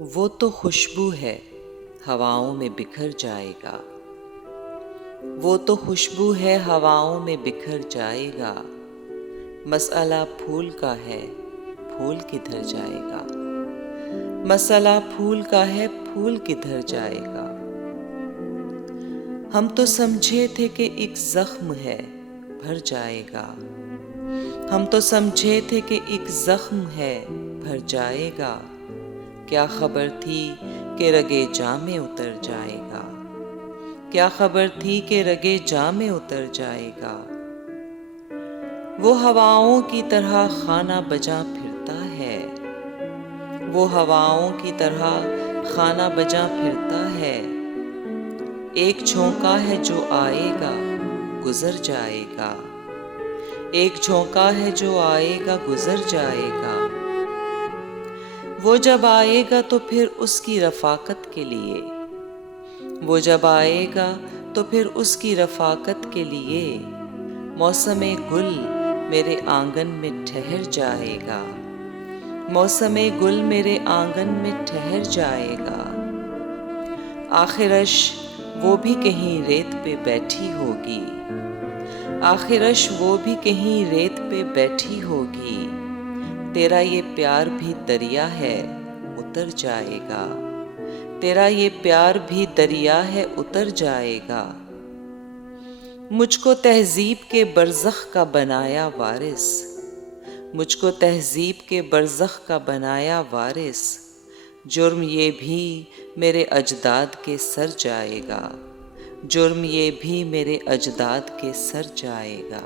वो तो खुशबू है, हवाओं में बिखर जाएगा। वो तो खुशबू है, हवाओं में बिखर जाएगा। मसला फूल का है, फूल किधर जाएगा। मसला फूल का है, फूल किधर जाएगा। हम तो समझे थे कि एक जख्म है, भर जाएगा। हम तो समझे थे कि एक जख्म है, भर जाएगा। क्या खबर थी कि रगे जाम में उतर जाएगा। क्या खबर थी कि रगे जाम में उतर जाएगा। वो हवाओं की तरह खाना बजा फिरता है। वो हवाओं की तरह खाना बजा फिरता है। एक झोंका है जो आएगा, गुजर जाएगा। एक झोंका है जो आएगा, गुजर जाएगा। वो जब आएगा तो फिर उसकी रफ़ाकत के लिए। वो जब आएगा तो फिर उसकी रफ़ाकत के लिए। मौसमे गुल मेरे आंगन में ठहर जाएगा। मौसमे गुल मेरे आंगन में ठहर जाएगा। आखिरश वो भी कहीं रेत पे बैठी होगी। आखिरश वो भी कहीं रेत पे बैठी होगी। तेरा ये प्यार भी दरिया है, उतर जाएगा। तेरा ये प्यार भी दरिया है, उतर जाएगा। मुझको तहजीब के बरज़ख का बनाया वारिस। मुझको तहजीब के बरज़ख का बनाया वारिस। जुर्म ये भी मेरे अजदाद के सर जाएगा। जुर्म ये भी मेरे अजदाद के सर जाएगा।